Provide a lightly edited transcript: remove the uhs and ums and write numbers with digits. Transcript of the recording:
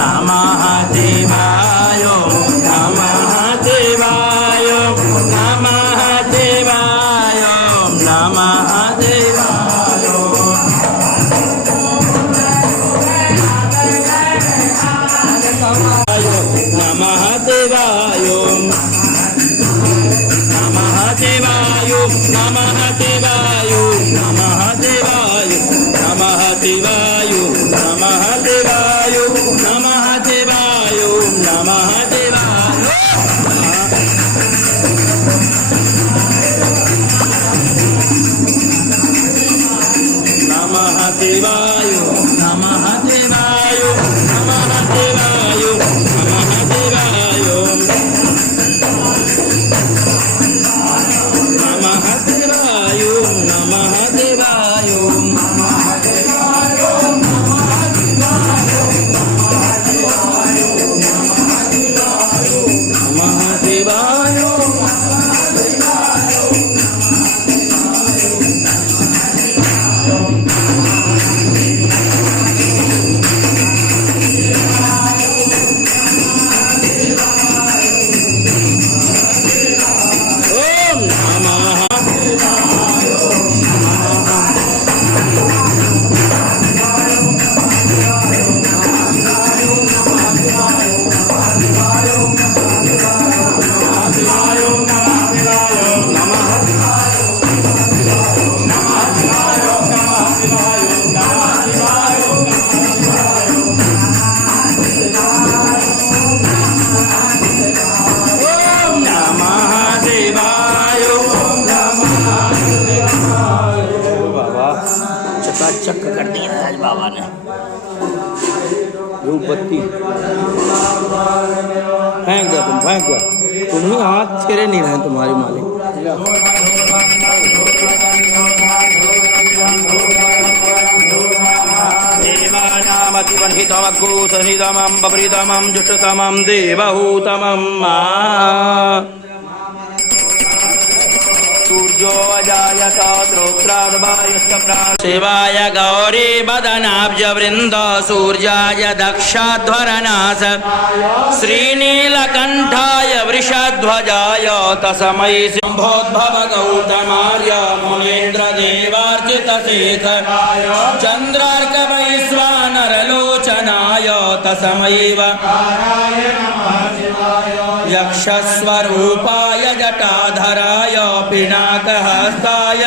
नमः शिवाय नमः शिवाय नमः शिवाय नमः शिवाय नमः शिवाय नमः शिवाय नमः शिवाय नमः शिवाय नमः शिवाय नमः शिवाय नमः शिवाय नमः शिवाय नमः शिवाय नमः शिवाय नमः शिवाय नमः शिवाय नमः शिवाय नमः शिवाय नमः शिवाय ओम नमः ओम नमः शिवाय बाबा चकाचक कर दिया आज बाबा ने धूप बत्ती फेंक दिया तुम्हें हाथ फेरे नहीं रहे तुम्हारी मालिक देवानामतिवन्हितमग्गूसहितमं बभृतमं जुष्टतमं देवहूतमं सूर्यो अजायत शिवाय गौरी बदनाब्ज वृंद सूर्याय दक्षाध्वरनाश श्रीनीलकंठाय वृषध्वजाय तस्मै शंभोद्भव गौतमार्य मुनीन्द्र देवार्चित शेख चंद्रार्क वैश्वानरलोचनाय तस्मै यक्षस्वरूपाय जटाधराय पिनाकहस्ताय